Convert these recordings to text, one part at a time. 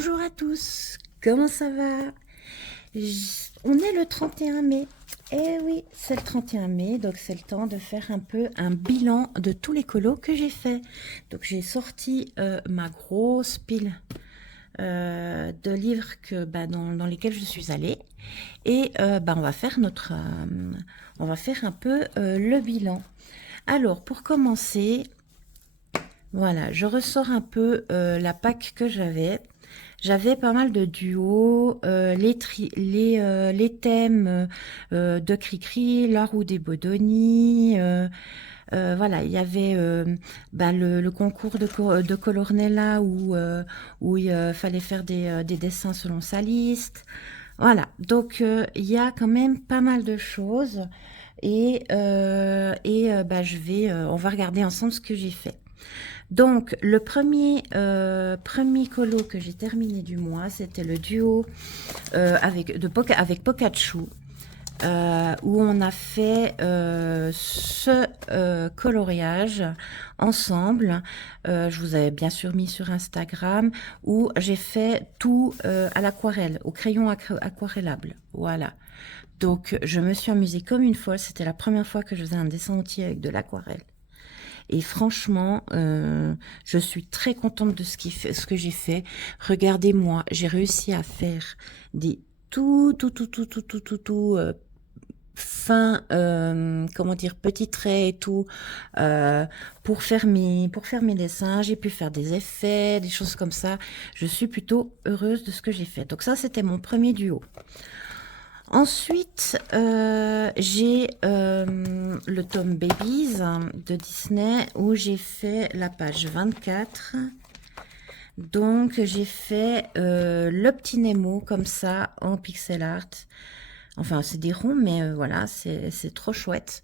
Bonjour à tous, comment ça va? On est le 31 mai. Eh oui, c'est le 31 mai, donc c'est le temps de faire un peu un bilan de tous les colos que j'ai fait. Donc j'ai sorti ma grosse pile de livres dans lesquels je suis allée. Et on va faire on va faire un peu le bilan. Alors pour commencer, voilà, je ressors un peu la pack que j'avais. J'avais pas mal de duos, les thèmes de Cricri, La Roue des Bodoni. Voilà, il y avait le concours de Colornella où il fallait faire des dessins selon sa liste. Voilà, donc il y a quand même pas mal de choses on va regarder ensemble ce que j'ai fait. Donc, le premier colo que j'ai terminé du mois, c'était le duo avec Pikachu, où on a fait ce coloriage ensemble. Je vous avais bien sûr mis sur Instagram, où j'ai fait tout à l'aquarelle, au crayon aquarellable. Voilà. Donc, je me suis amusée comme une folle. C'était la première fois que je faisais un dessin entier avec de l'aquarelle. Et franchement, je suis très contente de ce que j'ai fait. Regardez-moi, j'ai réussi à faire des fin, comment dire, petits traits et tout, pour faire mes dessins. J'ai pu faire des effets, des choses comme ça. Je suis plutôt heureuse de ce que j'ai fait. Donc ça, c'était mon premier duo. Ensuite, j'ai le tome Babies de Disney où j'ai fait la page 24. Donc, j'ai fait le petit Nemo comme ça en pixel art. Enfin, c'est des ronds, mais voilà, c'est trop chouette.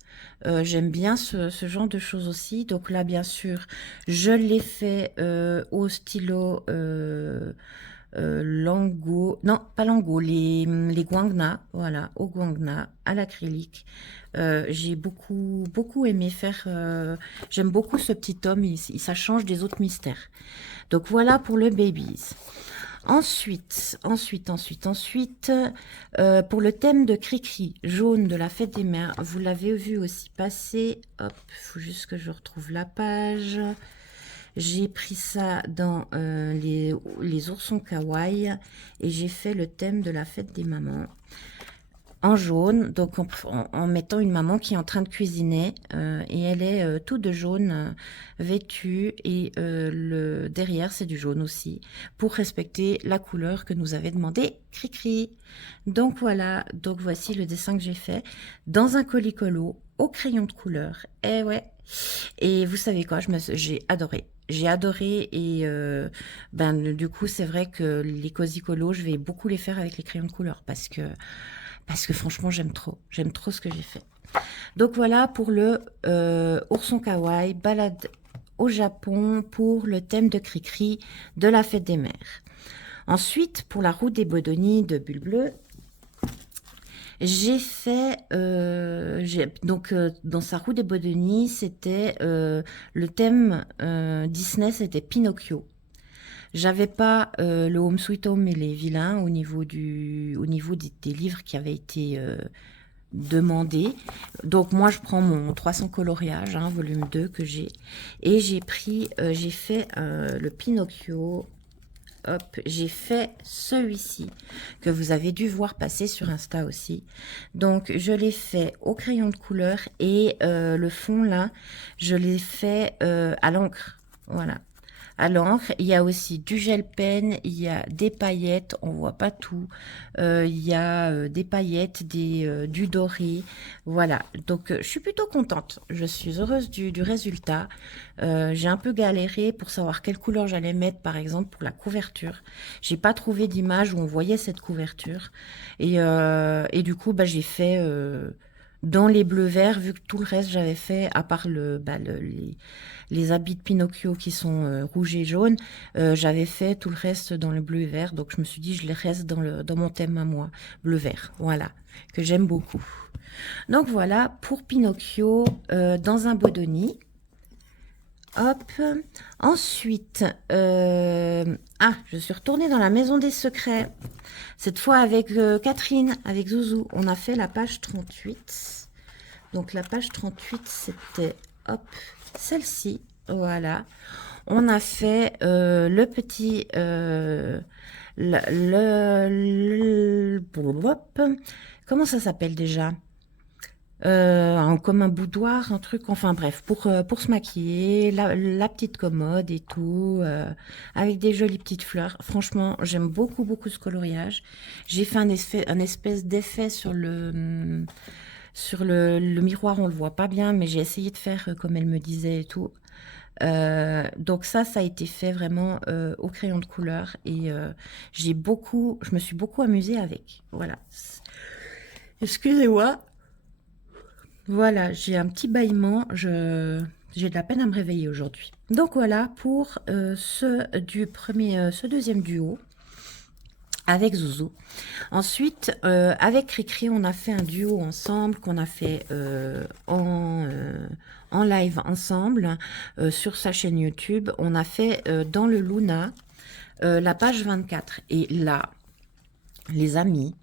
J'aime bien ce genre de choses aussi. Donc là, bien sûr, je l'ai fait au stylo Lango, non, pas Lango, les Guangna, voilà, au Guangna, à l'acrylique. J'ai beaucoup aimé faire, j'aime beaucoup ce petit tome, ça change des autres mystères. Donc voilà pour le Babies. Ensuite, pour le thème de Cricri, jaune de la fête des mères, vous l'avez vu aussi passer. Hop, il faut juste que je retrouve la page. J'ai pris ça dans les oursons kawaii et j'ai fait le thème de la fête des mamans en jaune, donc en mettant une maman qui est en train de cuisiner et elle est toute de jaune, vêtue et le derrière c'est du jaune aussi pour respecter la couleur que nous avait demandé Cricri. Donc voilà, donc voici le dessin que j'ai fait dans un colis-colo au crayon de couleur. Eh ouais. Et vous savez quoi, j'ai adoré. J'ai adoré et du coup c'est vrai que les cozy colos je vais beaucoup les faire avec les crayons de couleur parce que franchement j'aime trop ce que j'ai fait. Donc voilà pour le ourson kawaii, balade au Japon pour le thème de Cricri de la fête des mères. Ensuite pour la route des Bodoni de Bulle Bleue, j'ai fait dans sa roue des Bodoni, c'était le thème Disney, c'était Pinocchio. J'avais pas le Home Sweet Home et les vilains au niveau des livres qui avaient été demandés. Donc moi je prends mon 300 coloriage, volume 2 que j'ai, et j'ai fait le Pinocchio. Hop, j'ai fait celui-ci que vous avez dû voir passer sur Insta aussi. Donc, je l'ai fait au crayon de couleur et le fond là, je l'ai fait à l'encre. Voilà. À l'encre, il y a aussi du gel pen, il y a des paillettes, on voit pas tout. Il y a des paillettes, du doré. Voilà, donc je suis plutôt contente. Je suis heureuse du résultat. J'ai un peu galéré pour savoir quelle couleur j'allais mettre, par exemple, pour la couverture. J'ai pas trouvé d'image où on voyait cette couverture. Et du coup, j'ai fait dans les bleus verts, vu que tout le reste j'avais fait, à part les habits de Pinocchio qui sont rouges et jaunes, j'avais fait tout le reste dans le bleu et vert. Donc je me suis dit, je les reste dans mon thème à moi, bleu-vert, voilà, que j'aime beaucoup. Donc voilà, pour Pinocchio, dans un Bodoni. Hop. Ensuite, je suis retournée dans la maison des secrets. Cette fois avec Catherine, avec Zouzou. On a fait la page 38. Donc la page 38, c'était, hop, celle-ci. Voilà. On a fait le petit... hop, comment ça s'appelle déjà? Comme un boudoir, un truc, enfin bref, pour se maquiller, la petite commode et tout, avec des jolies petites fleurs. Franchement, j'aime beaucoup, beaucoup ce coloriage. J'ai fait un espèce d'effet sur le miroir, on le voit pas bien, mais j'ai essayé de faire comme elle me disait et tout. Donc ça a été fait vraiment au crayon de couleur et je me suis beaucoup amusée avec. Voilà. Excusez-moi. Voilà, j'ai un petit bâillement, j'ai de la peine à me réveiller aujourd'hui. Donc voilà pour ce deuxième duo avec Zouzou. Ensuite, avec Cricri, on a fait un duo ensemble qu'on a fait en live ensemble sur sa chaîne YouTube. On a fait dans le Luna la page 24. Et là, les amis,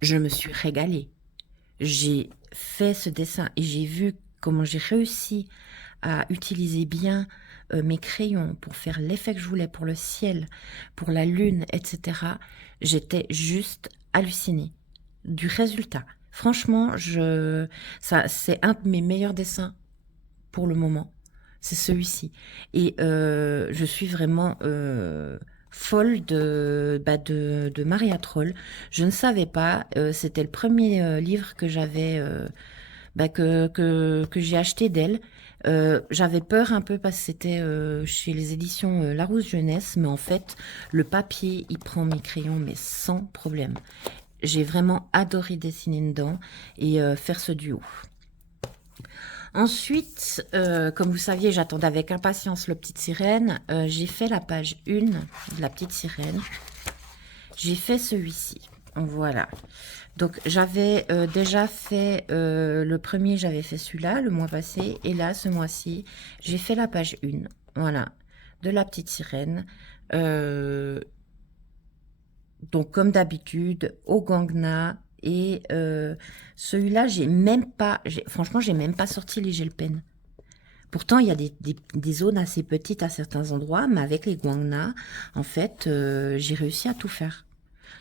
je me suis régalée. J'ai fait ce dessin et j'ai vu comment j'ai réussi à utiliser bien mes crayons pour faire l'effet que je voulais pour le ciel, pour la lune, etc. J'étais juste hallucinée du résultat. Franchement, c'est un de mes meilleurs dessins pour le moment. C'est celui-ci. Et je suis vraiment folle de Maria Troll. Je ne savais pas. C'était le premier livre que j'avais que j'ai acheté d'elle. J'avais peur un peu parce que c'était chez les éditions Larousse Jeunesse, mais en fait, le papier, il prend mes crayons, mais sans problème. J'ai vraiment adoré dessiner dedans et faire ce duo. Ensuite, comme vous saviez, j'attendais avec impatience le Petite Sirène. J'ai fait la page 1 de la Petite Sirène. J'ai fait celui-ci. Voilà. Donc, j'avais déjà fait le premier, j'avais fait celui-là le mois passé. Et là, ce mois-ci, j'ai fait la page 1. Voilà. De la Petite Sirène. Donc, comme d'habitude, au Gangna. Et celui-là, franchement, j'ai même pas sorti les gel pens. Pourtant, il y a des zones assez petites à certains endroits, mais avec les guangna, en fait, j'ai réussi à tout faire.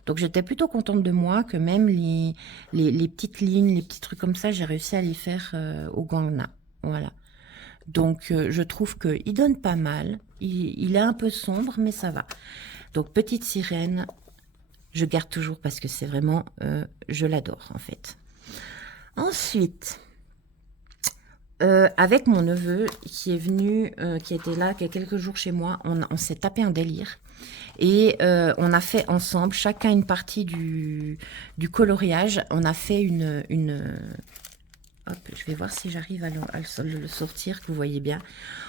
Donc, j'étais plutôt contente de moi que même les petites lignes, les petits trucs comme ça, j'ai réussi à les faire au guangna. Voilà. Donc, je trouve qu'il donne pas mal. Il est un peu sombre, mais ça va. Donc, Petite Sirène, je garde toujours parce que c'est vraiment, je l'adore en fait. Ensuite, avec mon neveu qui est venu, qui était là il y a quelques jours chez moi, on s'est tapé un délire. Et on a fait ensemble, chacun une partie du coloriage. On a fait hop, je vais voir si j'arrive à le sortir, que vous voyez bien.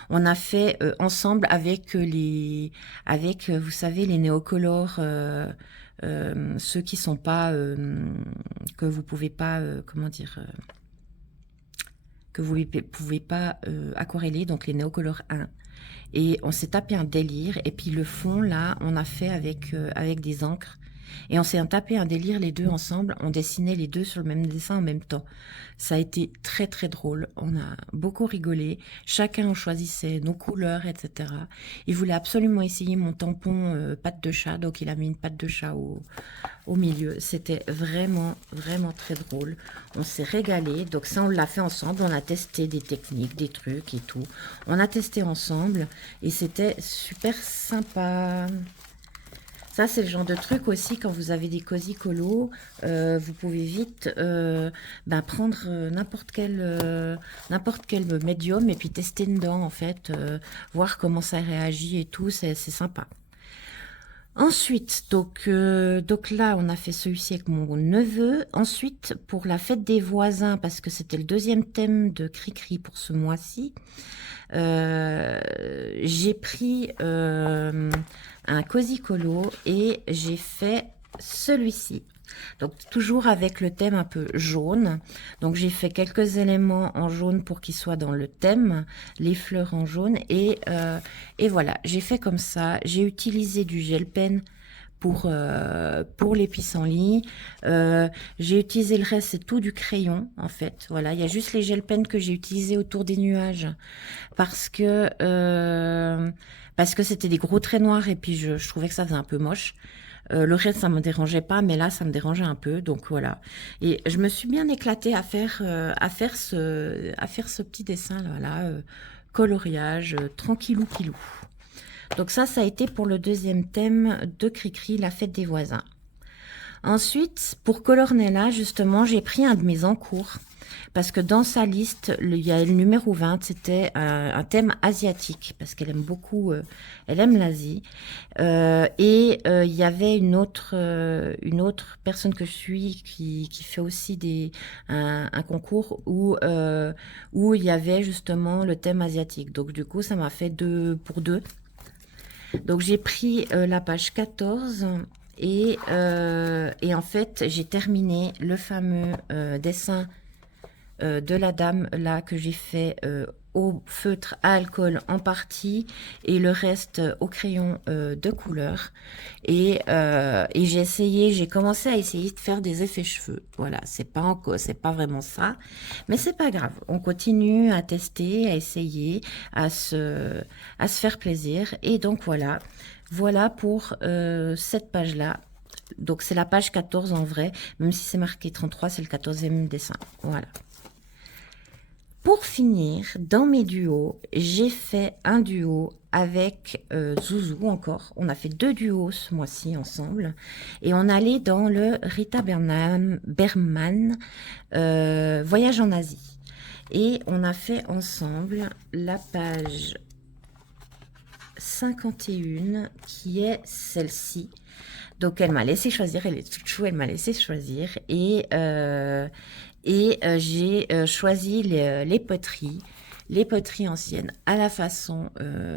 On a fait ensemble avec vous savez, les néocolores, ceux qui sont pas, que vous pouvez pas, comment dire, que vous ne pouvez pas aquareller, donc les néocolores 1. Et on s'est tapé un délire. Et puis le fond, là, on a fait avec des encres. Et on s'est tapé un délire les deux ensemble. On dessinait les deux sur le même dessin en même temps. Ça a été très très drôle. On a beaucoup rigolé. Chacun choisissait nos couleurs, etc. Il voulait absolument essayer mon tampon patte de chat. Donc il a mis une patte de chat au milieu. C'était vraiment, vraiment très drôle. On s'est régalé. Donc ça, on l'a fait ensemble. On a testé des techniques, des trucs et tout. On a testé ensemble et c'était super sympa. Ça, c'est le genre de truc aussi, quand vous avez des cosy colos, vous pouvez vite prendre n'importe quel médium et puis tester dedans, en fait, voir comment ça réagit et tout, c'est sympa. Ensuite, donc là, on a fait celui-ci avec mon neveu. Ensuite, pour la fête des voisins, parce que c'était le deuxième thème de Cricri pour ce mois-ci, j'ai pris un cosy colo et j'ai fait celui-ci. Donc toujours avec le thème un peu jaune. Donc j'ai fait quelques éléments en jaune pour qu'ils soient dans le thème, les fleurs en jaune. Et voilà, j'ai fait comme ça. J'ai utilisé du gel pen pour les pissenlits. J'ai utilisé le reste, c'est tout du crayon en fait. Voilà, il y a juste les gel pens que j'ai utilisés autour des nuages parce que c'était des gros traits noirs et puis je trouvais que ça faisait un peu moche. Le reste, ça me dérangeait pas, mais là, ça me dérangeait un peu, donc voilà. Et je me suis bien éclatée à faire ce petit dessin là, coloriage, tranquillou pilou. Donc ça a été pour le deuxième thème de Cricri, la fête des voisins. Ensuite, pour Colornella, justement, j'ai pris un de mes encours. Parce que dans sa liste, il y a le numéro 20, c'était un thème asiatique, parce qu'elle aime beaucoup, elle aime l'Asie. Il y avait une autre personne que je suis qui fait aussi un concours où il y avait justement le thème asiatique. Donc du coup, ça m'a fait 2 pour 2. Donc j'ai pris la page 14 et en fait, j'ai terminé le fameux dessin de la dame là que j'ai fait au feutre à alcool en partie et le reste au crayon de couleur et j'ai commencé à essayer de faire des effets cheveux. Voilà, c'est pas vraiment ça, mais c'est pas grave, on continue à tester, à essayer, à se faire plaisir. Et donc voilà pour cette page là. Donc c'est la page 14 en vrai, même si c'est marqué 33, c'est le 14e dessin. Voilà. Pour finir, dans mes duos, j'ai fait un duo avec Zouzou encore. On a fait 2 duos ce mois-ci ensemble. Et on allait dans le Rita Berman Voyage en Asie. Et on a fait ensemble la page 51 qui est celle-ci. Donc elle m'a laissé choisir, elle est toute chou, elle m'a laissé choisir. J'ai choisi les poteries anciennes à la façon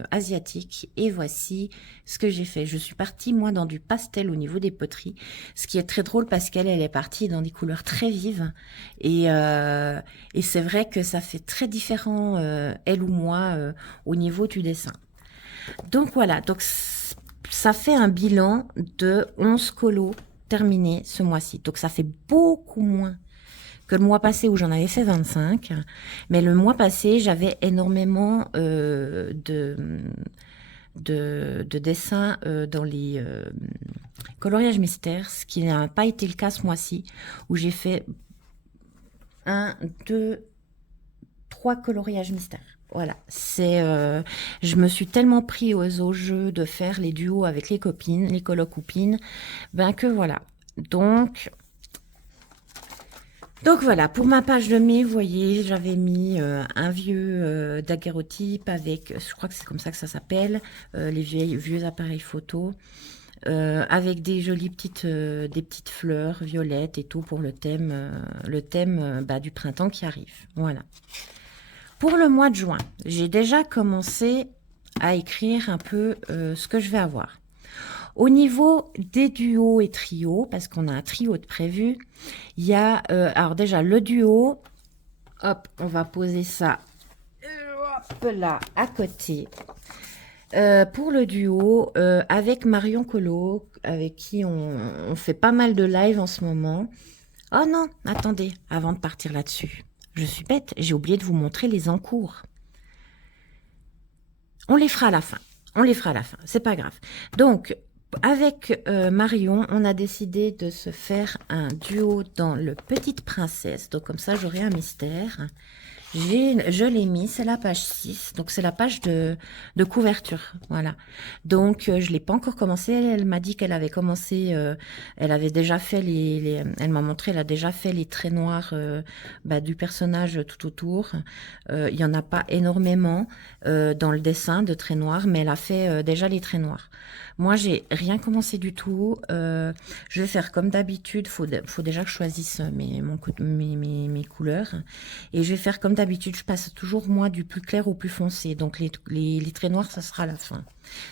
asiatique. Et voici ce que j'ai fait. Je suis partie, moi, dans du pastel au niveau des poteries. Ce qui est très drôle parce qu'elle est partie dans des couleurs très vives. Et c'est vrai que ça fait très différent, elle ou moi, au niveau du dessin. Donc voilà, donc ça fait un bilan de 11 colos terminés ce mois-ci. Donc ça fait beaucoup moins que le mois passé où j'en avais fait 25. Mais le mois passé, j'avais énormément de dessins dans les coloriages mystères, ce qui n'a pas été le cas ce mois-ci, où j'ai fait 1, 2, 3 coloriages mystères. Voilà, je me suis tellement pris au jeu de faire les duos avec les copines, les coloc-copines, que voilà. Donc voilà, pour ma page de mai, vous voyez, j'avais mis un vieux daguerreotype avec, je crois que c'est comme ça que ça s'appelle, les vieux appareils photo, avec des jolies des petites fleurs violettes et tout pour le thème du printemps qui arrive. Voilà. Pour le mois de juin, j'ai déjà commencé à écrire un peu ce que je vais avoir. Au niveau des duos et trios, parce qu'on a un trio de prévu, il y a, alors déjà le duo, hop, on va poser ça hop, là à côté. Pour le duo, avec Marion Colo, avec qui on fait pas mal de live en ce moment. Oh non, attendez, avant de partir là-dessus. Je suis bête, j'ai oublié de vous montrer les encours. On les fera à la fin. C'est pas grave. Donc, avec Marion, on a décidé de se faire un duo dans le Petite Princesse. Donc, comme ça, j'aurai un mystère. Je l'ai mis, c'est la page 6. Donc, c'est la page de couverture. Voilà. Donc, je l'ai pas encore commencé. Elle m'a dit qu'elle avait commencé, elle avait déjà fait elle m'a montré, elle a déjà fait les traits noirs du personnage tout autour. Il y en a pas énormément dans le dessin de traits noirs, mais elle a fait déjà les traits noirs. Moi, j'ai rien commencé du tout. Je vais faire comme d'habitude. Faut déjà que je choisisse mes couleurs. Et je vais faire comme d'habitude, je passe toujours, moi, du plus clair au plus foncé. Donc, les traits noirs, ça sera à la fin.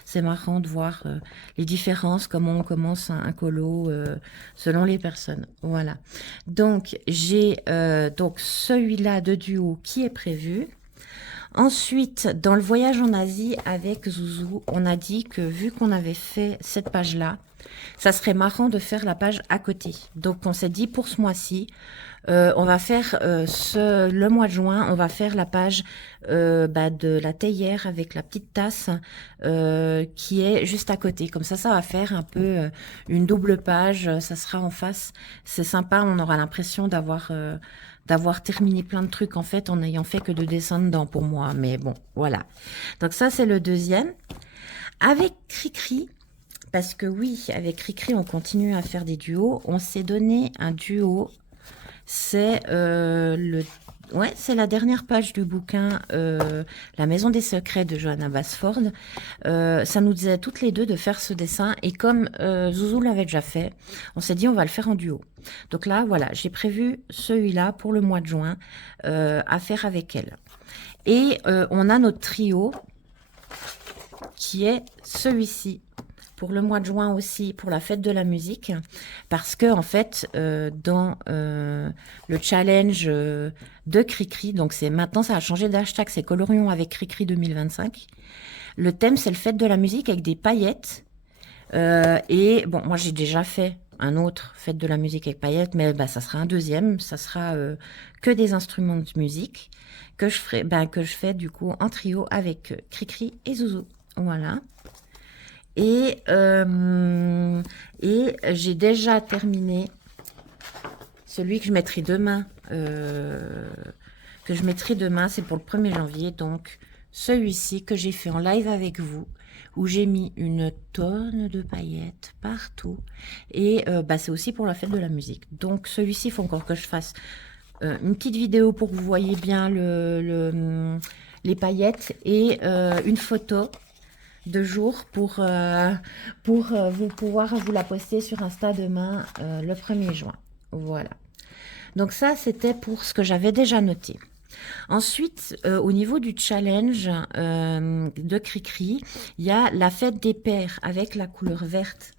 C'est marrant de voir les différences, comment on commence un colo selon les personnes. Voilà. Donc, j'ai donc celui-là de duo qui est prévu. Ensuite, dans le voyage en Asie avec Zouzou, on a dit que vu qu'on avait fait cette page-là, ça serait marrant de faire la page à côté. Donc, on s'est dit pour ce mois-ci, on va faire le mois de juin, on va faire la page de la théière avec la petite tasse qui est juste à côté. Comme ça va faire un peu une double page. Ça sera en face. C'est sympa. On aura l'impression d'avoir terminé plein de trucs en fait en n'ayant fait que de dessins dedans pour moi. Mais bon, voilà. Donc ça, c'est le deuxième. Avec Cricri, parce que oui, avec Cricri, on continue à faire des duos. On s'est donné un duo. C'est c'est la dernière page du bouquin La Maison des Secrets de Johanna Basford. Ça nous disait toutes les deux de faire ce dessin et comme Zouzou l'avait déjà fait, on s'est dit on va le faire en duo. Donc là, voilà, j'ai prévu celui-là pour le mois de juin à faire avec elle. Et on a notre trio qui est celui-ci. Pour le mois de juin aussi, pour la fête de la musique, parce que en fait, dans le challenge de Cricri, donc c'est maintenant ça a changé d'hashtag, c'est Colorions avec Cricri 2025. Le thème c'est le fête de la musique avec des paillettes. Et bon, moi j'ai déjà fait un autre fête de la musique avec paillettes, mais ça sera un deuxième, ça sera que des instruments de musique que je fais du coup en trio avec Cricri et Zouzou. Voilà. Et j'ai déjà terminé celui que je mettrai demain. C'est pour le 1er janvier. Donc, celui-ci que j'ai fait en live avec vous, où j'ai mis une tonne de paillettes partout. Et c'est aussi pour la fête de la musique. Donc, celui-ci, il faut encore que je fasse une petite vidéo pour que vous voyez bien les paillettes et une photo de jour pour vous pouvoir vous la poster sur Insta demain, le 1er juin. Voilà. Donc ça, c'était pour ce que j'avais déjà noté. Ensuite, au niveau du challenge de Cricri, il y a la fête des pères avec la couleur verte.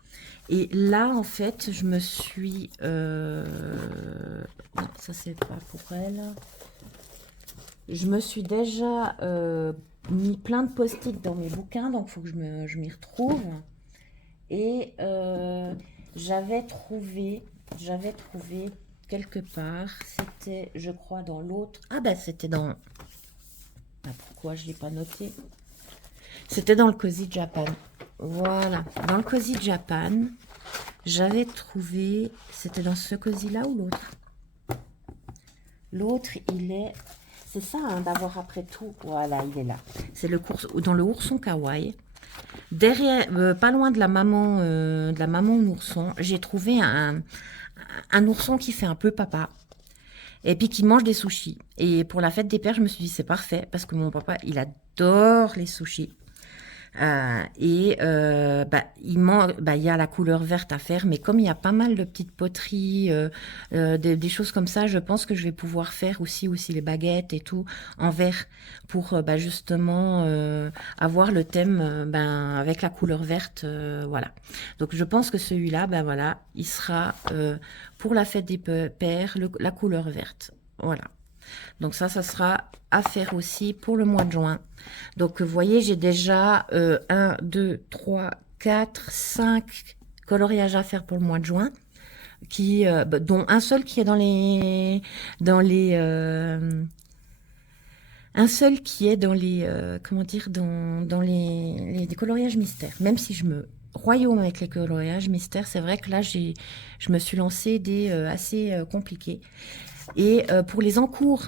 Et là, en fait, je me suis... Non, ça, c'est pas pour elle. Je me suis déjà mis plein de post-it dans mes bouquins, donc il faut que je m'y retrouve. Et j'avais trouvé quelque part, c'était, je crois, dans l'autre. Ah c'était dans... pourquoi je ne l'ai pas noté? C'était dans le Cozy Japan. Voilà, dans le Cozy Japan, j'avais trouvé... C'était dans ce Cozy-là ou l'autre? L'autre, il est... C'est ça, d'avoir après tout. Voilà, il est là. C'est dans le ourson kawaii. Derrière, pas loin de la maman ourson, j'ai trouvé un ourson qui fait un peu papa. Et puis qui mange des sushis. Et pour la fête des pères, je me suis dit c'est parfait parce que mon papa, il adore les sushis. Il y a la couleur verte à faire, mais comme il y a pas mal de petites poteries, des choses comme ça, je pense que je vais pouvoir faire aussi les baguettes et tout en vert pour justement avoir le thème avec la couleur verte, voilà. Donc je pense que celui-là, il sera pour la fête des pères, la couleur verte, voilà. Donc ça sera à faire aussi pour le mois de juin. Donc vous voyez, j'ai déjà 1, 2, 3, 4, 5 coloriages à faire pour le mois de juin, dont un seul qui est dans les coloriages mystères. Même si je me royaume avec les coloriages mystères, c'est vrai que là je me suis lancée des assez compliqués. Et pour les encours,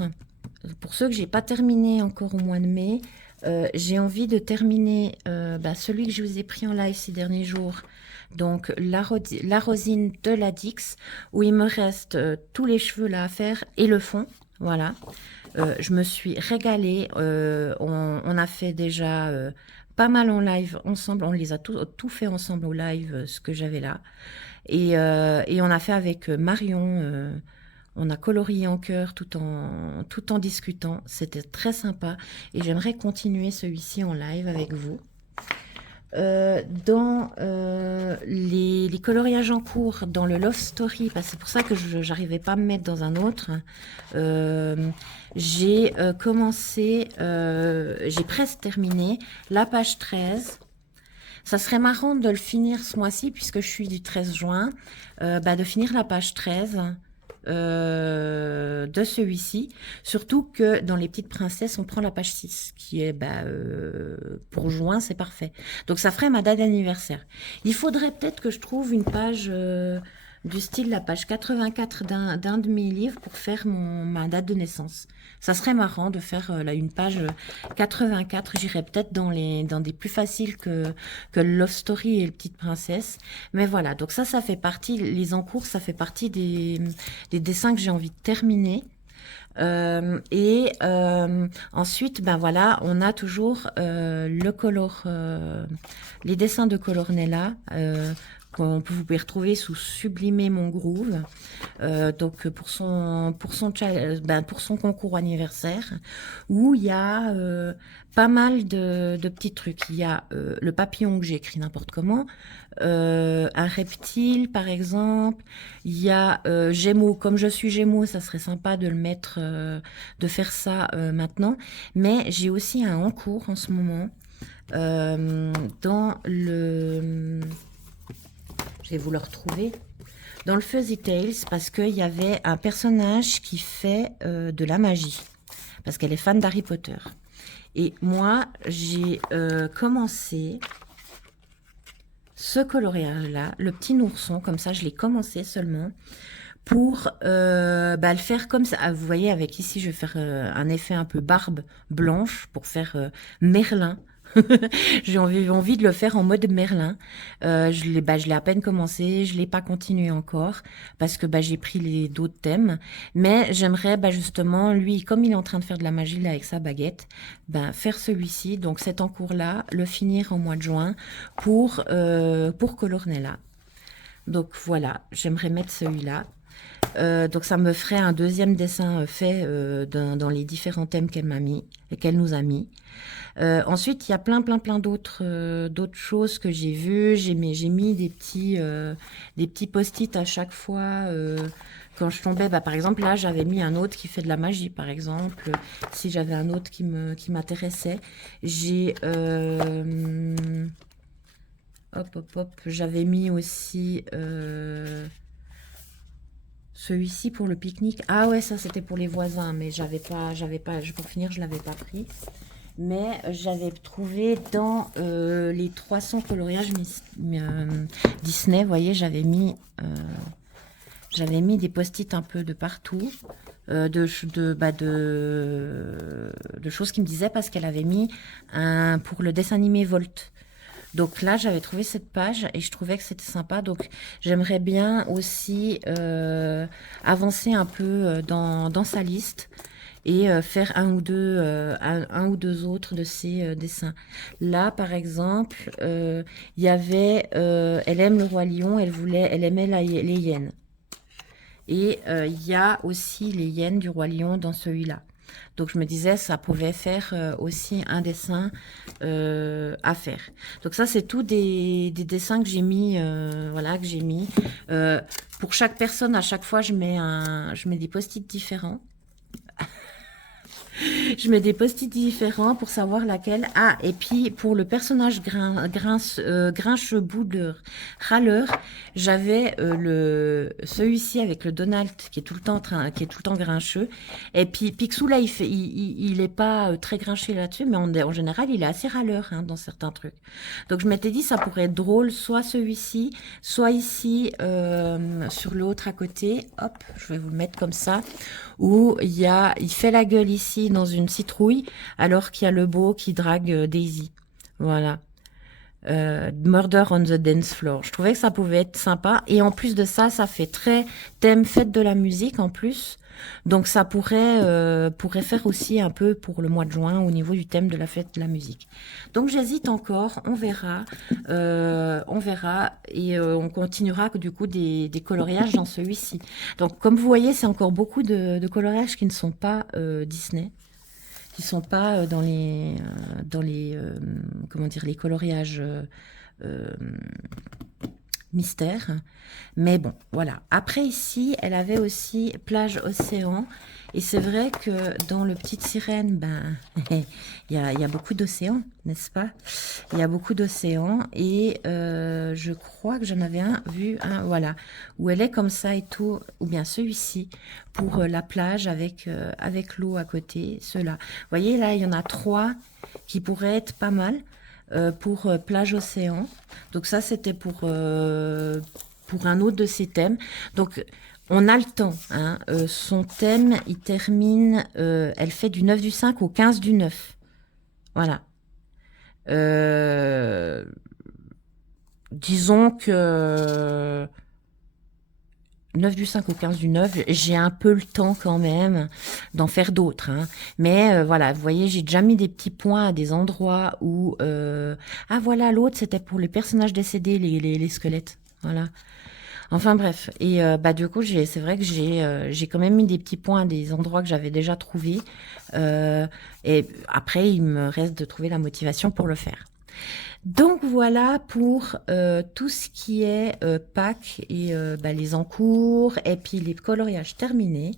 pour ceux que j'ai pas terminé encore au mois de mai, j'ai envie de terminer celui que je vous ai pris en live ces derniers jours, donc la rosine de la Dix, où il me reste tous les cheveux là à faire et le fond, voilà. Je me suis régalée, on a fait déjà pas mal en live ensemble, on les a tout fait ensemble au live, ce que j'avais là, et on a fait avec Marion... On a colorié en cœur tout en discutant. C'était très sympa et j'aimerais continuer celui-ci en live avec vous. Dans les coloriages en cours, dans le Love Story, c'est pour ça que j'arrivais pas à me mettre dans un autre, j'ai commencé, j'ai presque terminé la page 13. Ça serait marrant de le finir ce mois-ci, puisque je suis du 13 juin, de finir la page 13 de celui-ci. Surtout que dans Les Petites Princesses, on prend la page 6, qui est pour juin, c'est parfait. Donc ça ferait ma date d'anniversaire. Il faudrait peut-être que je trouve une page du style la page 84 d'un de mes livres pour faire ma date de naissance. Ça serait marrant de faire une page 84. J'irais peut-être dans des plus faciles que Love Story et Les Petites Princesses. Mais voilà, donc ça fait partie, les encours, ça fait partie des dessins que j'ai envie de terminer. Ensuite, voilà, on a toujours les dessins de Colornella vous pouvez retrouver sous Sublimer mon groove, donc pour son concours anniversaire, où il y a pas mal de petits trucs. Il y a le papillon que j'ai écrit n'importe comment, un reptile par exemple. Il y a Gémeaux. Comme je suis Gémeaux, ça serait sympa de le mettre, de faire ça maintenant. Mais j'ai aussi un en cours en ce moment dans le... Je vais vous le retrouver. Dans le Fuzzy Tales, parce qu'il y avait un personnage qui fait de la magie. Parce qu'elle est fan d'Harry Potter. Et moi, j'ai commencé ce coloriage-là, le petit ourson, comme ça, je l'ai commencé seulement, pour le faire comme ça. Vous voyez, avec ici, je vais faire un effet un peu barbe blanche pour faire Merlin. J'ai envie de le faire en mode Merlin. Je l'ai à peine commencé, je l'ai pas continué encore parce que j'ai pris d'autres thèmes. Mais j'aimerais justement, lui, comme il est en train de faire de la magie là avec sa baguette, faire celui-ci, donc cet en cours-là, le finir en mois de juin pour Colornella. Donc voilà, j'aimerais mettre celui-là. Donc ça me ferait un deuxième dessin fait dans les différents thèmes qu'elle nous a mis. Ensuite, il y a plein d'autres choses que j'ai vues. J'ai mis des petits post-it à chaque fois quand je tombais. Par exemple, là, j'avais mis un autre qui fait de la magie, par exemple. Si j'avais un autre qui m'intéressait, j'ai j'avais mis aussi celui-ci pour le pique-nique. Ah ouais, ça c'était pour les voisins, mais pour finir, je l'avais pas pris. Mais j'avais trouvé dans les 300 coloriages Disney, vous voyez, j'avais mis des post-it un peu de partout, de choses qui me disaient, parce qu'elle avait mis pour le dessin animé Volt. Donc là, j'avais trouvé cette page et je trouvais que c'était sympa. Donc j'aimerais bien aussi avancer un peu dans sa liste et faire un ou deux autres de ses dessins. Là, par exemple, il y avait elle aime le roi lion, elle aimait les hyènes. Et il y a aussi les hyènes du roi lion dans celui-là. Donc je me disais, ça pouvait faire aussi un dessin à faire. Donc ça, c'est tout des dessins que j'ai mis, pour chaque personne, à chaque fois, je mets des post-it différents. Je mets des post-it différents pour savoir laquelle. Ah, et puis pour le personnage grincheux boudeur râleur, j'avais celui-ci avec le Donald qui est tout le temps grincheux. Et puis Picsou là, il est pas très grinché là-dessus, mais en général, il est assez râleur dans certains trucs. Donc je m'étais dit, ça pourrait être drôle, soit celui-ci, soit ici sur l'autre à côté. Hop, je vais vous le mettre comme ça. Où il fait la gueule ici dans une citrouille, alors qu'il y a le beau qui drague Daisy. Voilà. Murder on the Dance Floor. Je trouvais que ça pouvait être sympa. Et en plus de ça, ça fait très thème fête de la musique en plus. Donc ça pourrait faire aussi un peu pour le mois de juin au niveau du thème de la fête de la musique. Donc j'hésite encore, on verra et on continuera du coup des coloriages dans celui-ci. Donc comme vous voyez, c'est encore beaucoup de coloriages qui ne sont pas Disney, qui sont pas dans les comment dire les coloriages euh, mystères. Mais bon, voilà. Après ici, elle avait aussi plage océan. Et c'est vrai que dans le Petite Sirène, ben, il y a beaucoup d'océans, n'est-ce pas? Il y a beaucoup d'océans. Et je crois que j'en avais vu un, voilà, où elle est comme ça et tout, ou bien celui-ci, pour la plage avec l'eau à côté, ceux-là. Vous voyez, là, il y en a 3 qui pourraient être pas mal pour plage océan. Donc ça, c'était pour un autre de ses thèmes. Donc, on a le temps. Hein. Son thème, il termine, elle fait du 9 du 5 au 15 du 9. Voilà. Euh, disons que 9 du 5 au 15 du 9, j'ai un peu le temps quand même d'en faire d'autres. Hein. Mais voilà, vous voyez, j'ai déjà mis des petits points à des endroits où... Ah voilà, l'autre, c'était pour les personnages décédés, les squelettes. Voilà. Enfin bref, et bah du coup c'est vrai que j'ai quand même mis des petits points à des endroits que j'avais déjà trouvés, et après il me reste de trouver la motivation pour le faire. Donc voilà pour tout ce qui est Pâques et bah, les encours et puis les coloriages terminés.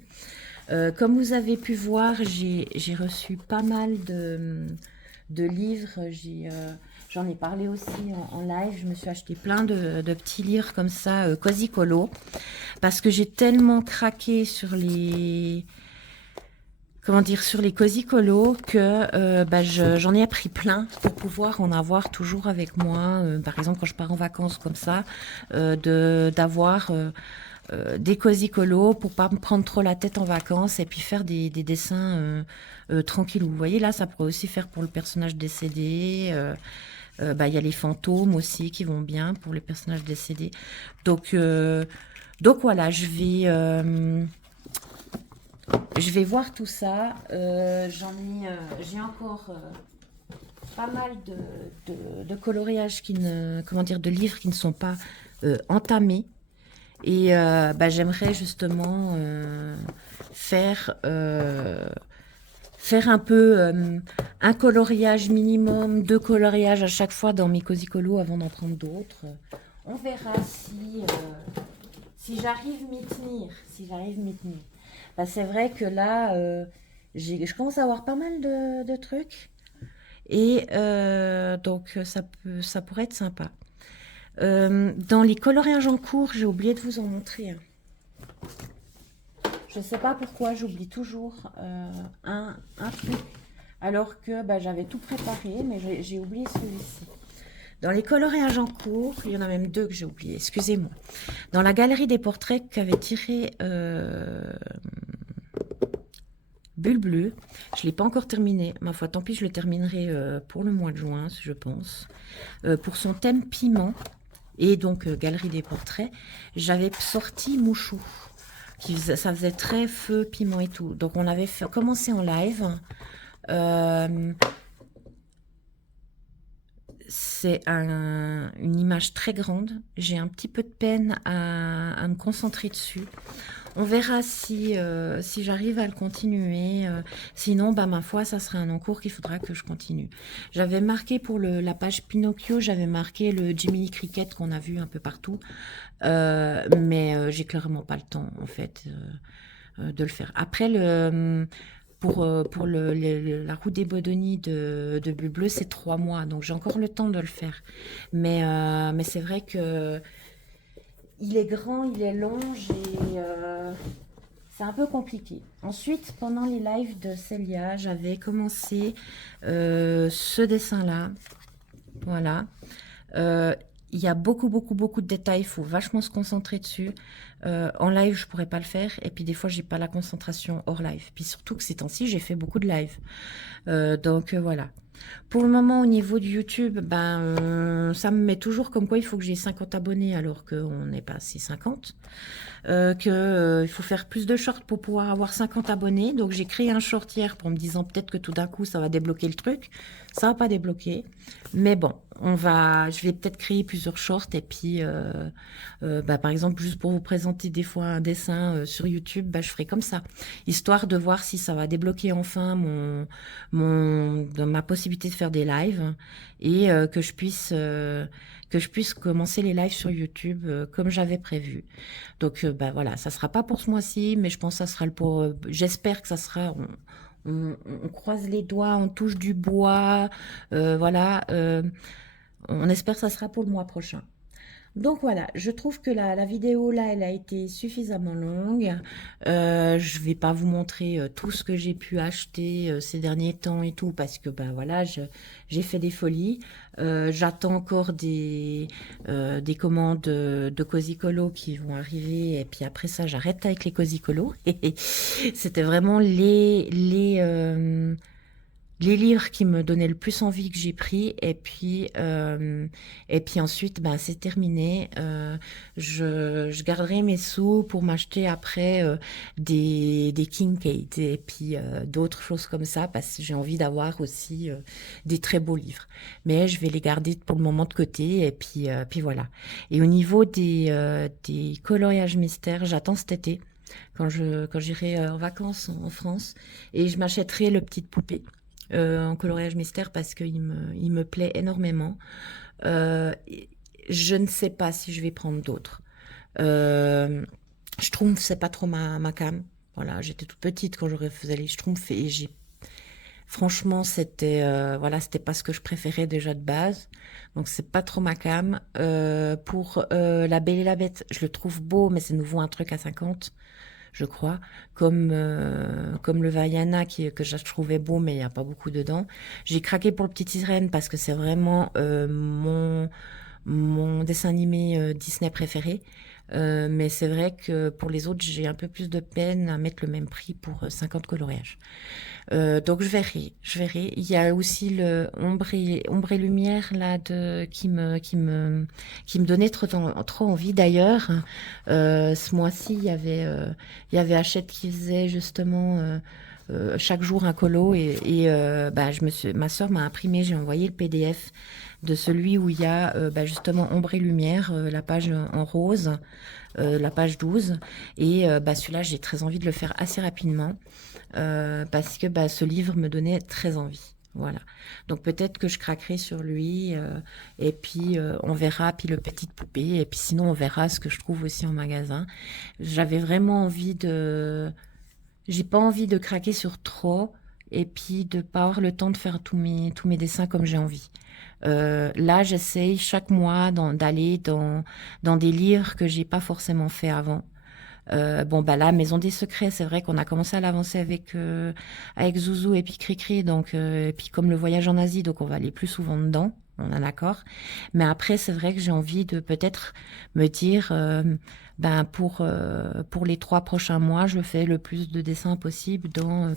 Comme vous avez pu voir, j'ai reçu pas mal de livres. J'en ai parlé aussi en live. Je me suis acheté plein de petits livres comme ça, quasi-colo, parce que j'ai tellement craqué sur les, comment dire, sur les quasi-colo que bah, j'en ai appris plein pour pouvoir en avoir toujours avec moi. Par exemple, quand je pars en vacances comme ça, d'avoir des quasi-colos pour pas me prendre trop la tête en vacances et puis faire des dessins tranquillou. Vous voyez, là, ça pourrait aussi faire pour le personnage décédé. Bah, y a les fantômes aussi qui vont bien pour les personnages décédés. Donc, donc voilà, je vais voir tout ça. J'ai encore pas mal de coloriages comment dire, de livres qui ne sont pas entamés. Et bah, j'aimerais justement faire un peu un coloriage minimum, 2 coloriages à chaque fois dans mes cosicolo avant d'en prendre d'autres. On verra si j'arrive m'y tenir. Si j'arrive m'y tenir. Bah, c'est vrai que là, je commence à avoir pas mal de trucs. Et donc, ça pourrait être sympa. Dans les coloriages en cours, j'ai oublié de vous en montrer un. Je ne sais pas pourquoi j'oublie toujours un truc, alors que bah, j'avais tout préparé, mais j'ai oublié celui-ci. Dans les coloriages en cours, il y en a même 2 que j'ai oubliés, excusez-moi. Dans la galerie des portraits qu'avait tiré Bulle Bleue, je ne l'ai pas encore terminé. Ma foi, tant pis, je le terminerai pour le mois de juin, je pense. Pour son thème piment, et donc galerie des portraits, j'avais sorti Mouchou. Ça faisait très feu, piment et tout. Donc on avait commencé en live. C'est une image très grande. J'ai un petit peu de peine à me concentrer dessus. On verra si j'arrive à le continuer. Sinon, bah, ma foi, ça sera un encours qu'il faudra que je continue. J'avais marqué pour la page Pinocchio, j'avais marqué le Jiminy Cricket qu'on a vu un peu partout. Mais j'ai clairement pas le temps, en fait, de le faire. Après, pour la route des Bodoni de Bulle Bleue, c'est 3 mois. Donc, j'ai encore le temps de le faire. Mais c'est vrai que il est grand, il est long, c'est un peu compliqué. Ensuite, pendant les lives de Célia, j'avais commencé ce dessin-là. Voilà. Il y a beaucoup, beaucoup, beaucoup de détails. Il faut vachement se concentrer dessus. En live, je pourrais pas le faire. Et puis, des fois, j'ai pas la concentration hors live. Puis surtout que ces temps-ci, j'ai fait beaucoup de live. Donc, voilà. Pour le moment, au niveau du YouTube, ça me met toujours comme quoi il faut que j'ai 50 abonnés alors qu'on n'est pas assez 50. Il faut faire plus de shorts pour pouvoir avoir 50 abonnés. Donc j'ai créé un short hier pour me disant peut-être que tout d'un coup ça va débloquer le truc. Ça va pas débloquer. Mais bon, je vais peut-être créer plusieurs shorts et puis par exemple juste pour vous présenter des fois un dessin sur YouTube, je ferai comme ça, histoire de voir si ça va débloquer enfin ma possibilité de faire des lives et que je puisse commencer les lives sur YouTube comme j'avais prévu. Donc voilà, ça sera pas pour ce mois-ci, mais je pense que ça sera j'espère que ça sera. On croise les doigts, on touche du bois, voilà. On espère que ça sera pour le mois prochain. Donc voilà, je trouve que la vidéo là, elle a été suffisamment longue. Je vais pas vous montrer tout ce que j'ai pu acheter ces derniers temps et tout parce que voilà, j'ai fait des folies. J'attends encore des commandes de Cosicolo qui vont arriver et puis après ça, j'arrête avec les Cosicolo. C'était vraiment les livres qui me donnaient le plus envie que j'ai pris et puis ensuite c'est terminé. Je garderai mes sous pour m'acheter après des Kincaid et puis d'autres choses comme ça parce que j'ai envie d'avoir aussi des très beaux livres, mais je vais les garder pour le moment de côté et puis voilà. Et au niveau des coloriages mystères, j'attends cet été quand j'irai en vacances en France et je m'achèterai le petite poupée en coloriage mystère parce il me plaît énormément. Euh, je ne sais pas si je vais prendre d'autres. Euh, Schtroumpf, c'est pas trop ma cam. Voilà, j'étais toute petite quand je faisais les Schtroumpfs et franchement, c'était pas ce que je préférais déjà de base. Donc c'est pas trop ma cam. Pour La Belle et la Bête, je le trouve beau, mais c'est nouveau un truc à 50, je crois, comme le Vaiana que je trouvais beau, mais il n'y a pas beaucoup dedans. J'ai craqué pour le Petit Sirène parce que c'est vraiment mon dessin animé Disney préféré. Mais c'est vrai que pour les autres, j'ai un peu plus de peine à mettre le même prix pour 50 coloriages. Donc je verrai, je verrai. Il y a aussi le ombre et lumière là qui me donnait trop envie. D'ailleurs, ce mois-ci, il y avait Hachette qui faisait justement chaque jour un colo ma soeur m'a imprimé, j'ai envoyé le PDF de celui où il y a justement ombre et lumière, la page en rose, la page 12. Et celui-là, j'ai très envie de le faire assez rapidement parce que ce livre me donnait très envie. Voilà. Donc peut-être que je craquerai sur lui et puis on verra, puis le petite poupée, et puis sinon on verra ce que je trouve aussi en magasin. J'avais vraiment envie de... J'ai pas envie de craquer sur trop et puis de pas avoir le temps de faire tous mes dessins comme j'ai envie. Là, j'essaye chaque mois d'aller dans des livres que j'ai pas forcément fait avant. Là, Maison des Secrets, c'est vrai qu'on a commencé à l'avancer avec Zouzou et puis Cricri, donc et puis comme le voyage en Asie, donc on va aller plus souvent dedans, on est d'accord. Mais après, c'est vrai que j'ai envie de peut-être me dire, pour les 3 prochains mois, je fais le plus de dessins possible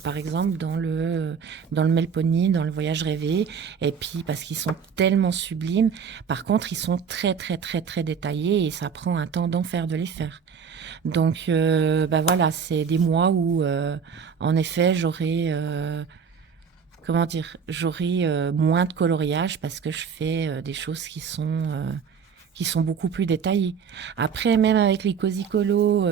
par exemple, dans le Melponi, dans le voyage rêvé, et puis parce qu'ils sont tellement sublimes. Par contre, ils sont très très très très détaillés et ça prend un temps d'enfer de les faire. Donc, voilà, c'est des mois où, en effet, j'aurai moins de coloriage parce que je fais des choses qui sont beaucoup plus détaillées. Après, même avec les cosicolos,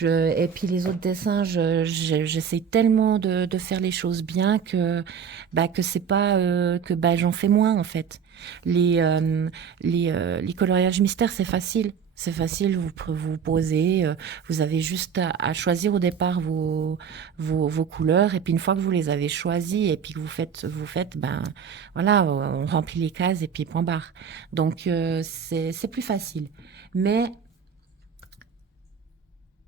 et puis les autres dessins, j'essaie tellement de faire les choses bien que c'est pas, que j'en fais moins en fait. Les, euh, les coloriages mystères, c'est facile. C'est facile, vous posez, vous avez juste à choisir au départ vos couleurs, et puis une fois que vous les avez choisies, et puis que vous faites, voilà, on remplit les cases, et puis point barre. Donc, c'est plus facile. Mais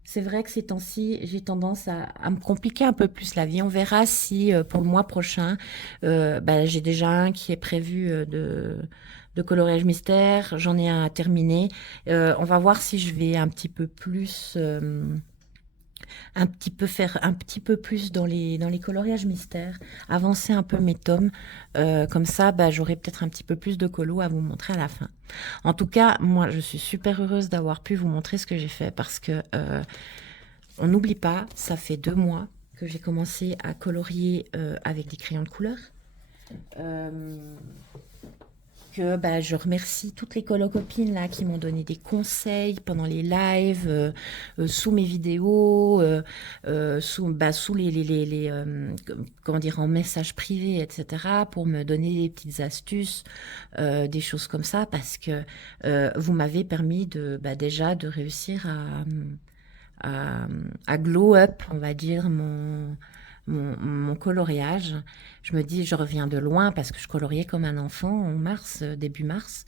c'est vrai que ces temps-ci, j'ai tendance à me compliquer un peu plus la vie. On verra si pour le mois prochain, j'ai déjà un qui est prévu de coloriage mystère. J'en ai un à terminer. On va voir si je vais un petit peu plus un petit peu faire un petit peu plus dans les coloriages mystères, avancer un peu mes tomes, comme ça, bah, j'aurai peut-être un petit peu plus de colo à vous montrer à la fin. En tout cas, moi, je suis super heureuse d'avoir pu vous montrer ce que j'ai fait parce que on n'oublie pas, ça fait 2 mois que j'ai commencé à colorier avec des crayons de couleur. Euh, que bah, je remercie toutes les colocopines là qui m'ont donné des conseils pendant les lives, sous mes vidéos, sous comment dire, en message privé, etc., pour me donner des petites astuces, des choses comme ça, parce que vous m'avez permis de bah, déjà de réussir à, à glow up, on va dire, mon coloriage. Je me dis, je reviens de loin parce que je coloriais comme un enfant en mars, début mars.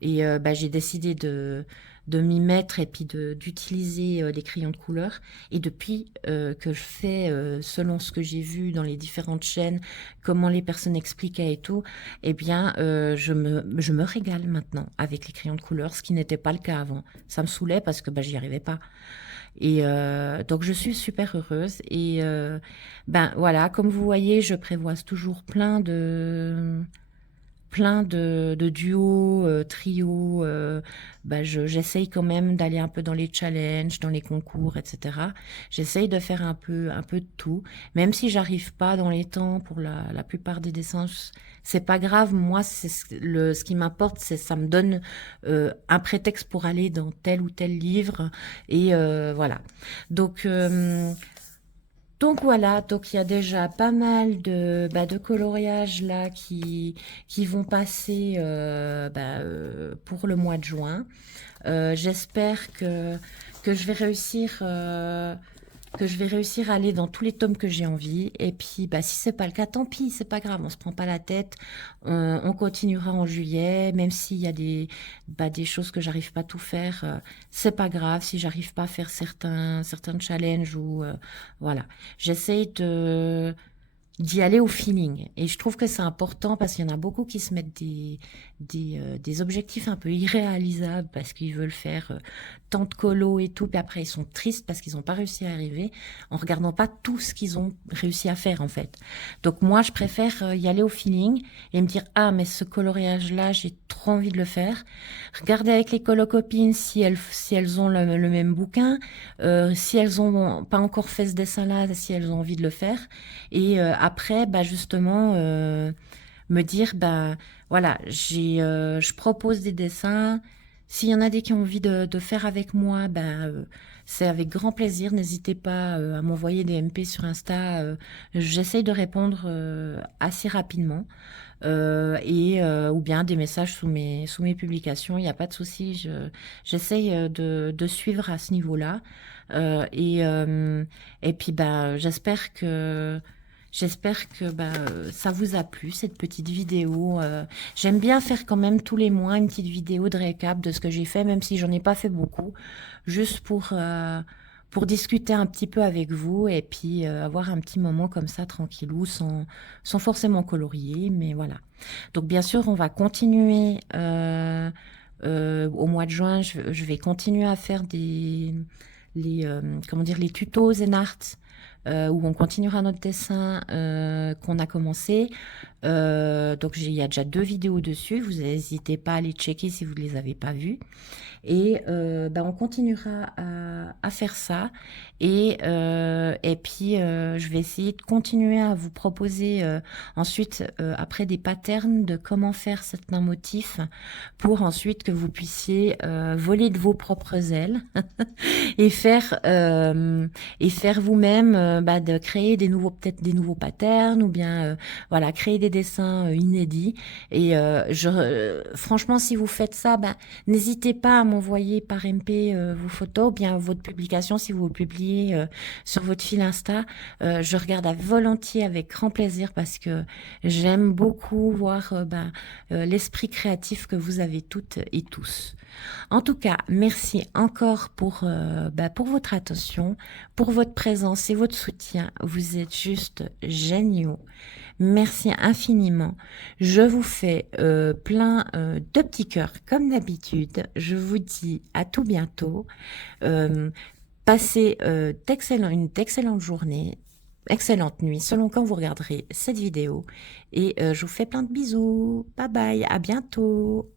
Et bah, j'ai décidé de m'y mettre et puis d'utiliser les crayons de couleur. Et depuis que je fais, selon ce que j'ai vu dans les différentes chaînes, comment les personnes expliquaient et tout, eh bien, je me régale maintenant avec les crayons de couleur, ce qui n'était pas le cas avant. Ça me saoulait parce que bah, j'y arrivais pas. Et donc je suis super heureuse et ben voilà, comme vous voyez, je prévois toujours plein de duos, trios. Bah, j'essaye quand même d'aller un peu dans les challenges, dans les concours, etc. J'essaye de faire un peu de tout, même si j'arrive pas dans les temps pour la plupart des dessins. C'est pas grave. Moi, ce qui m'importe, c'est ça me donne un prétexte pour aller dans tel ou tel livre et voilà. Donc donc voilà, donc il y a déjà pas mal de coloriages là qui vont passer pour le mois de juin. J'espère que je vais réussir à aller dans tous les tomes que j'ai envie. Et puis, bah, si c'est pas le cas, tant pis, c'est pas grave, on se prend pas la tête. On continuera en juillet, même s'il y a des choses que j'arrive pas à tout faire, c'est pas grave. Si j'arrive pas à faire certains challenges ou voilà, j'essaye d'y aller au feeling. Et je trouve que c'est important parce qu'il y en a beaucoup qui se mettent des objectifs un peu irréalisables parce qu'ils veulent faire tant de colos et tout, puis après ils sont tristes parce qu'ils n'ont pas réussi à arriver en regardant pas tout ce qu'ils ont réussi à faire en fait. Donc moi je préfère y aller au feeling et me dire ah mais ce coloriage-là j'ai trop envie de le faire. Regarder avec les colocopines si elles ont le même bouquin, si elles ont pas encore fait ce dessin-là, si elles ont envie de le faire. Et après, bah justement, me dire, bah voilà, je propose des dessins. S'il y en a des qui ont envie de faire avec moi, bah, c'est avec grand plaisir. N'hésitez pas à m'envoyer des MP sur Insta. J'essaye de répondre assez rapidement. Ou bien des messages sous mes publications. Il n'y a pas de souci. J'essaye de suivre à ce niveau-là. Et puis, bah, j'espère que bah, ça vous a plu, cette petite vidéo. J'aime bien faire quand même tous les mois une petite vidéo de récap de ce que j'ai fait, même si j'en ai pas fait beaucoup, juste pour discuter un petit peu avec vous et puis avoir un petit moment comme ça, tranquillou, sans forcément colorier, mais voilà. Donc bien sûr, on va continuer au mois de juin, je vais continuer à faire comment dire, les tutos Zen Art où on continuera notre dessin qu'on a commencé. Donc il y a déjà 2 vidéos dessus. Vous n'hésitez pas à les checker si vous ne les avez pas vues. Et bah, on continuera à faire ça. Et puis, je vais essayer de continuer à vous proposer ensuite, après des patterns de comment faire certains motifs pour ensuite que vous puissiez voler de vos propres ailes et faire vous-même, bah, de créer peut-être des nouveaux patterns ou bien voilà, créer des dessins inédits. Et franchement, si vous faites ça, bah, n'hésitez pas à m'envoyer par MP vos photos, ou bien votre publication si vous publiez sur votre fil Insta. Je regarde à volontiers avec grand plaisir parce que j'aime beaucoup voir l'esprit créatif que vous avez toutes et tous. En tout cas, merci encore pour votre attention, pour votre présence et votre soutien. Vous êtes juste géniaux. Merci infiniment. Je vous fais plein de petits cœurs comme d'habitude. Je vous dis à tout bientôt. Euh, Passez une d'excellente journée, excellente nuit, selon quand vous regarderez cette vidéo. Et je vous fais plein de bisous. Bye bye, à bientôt.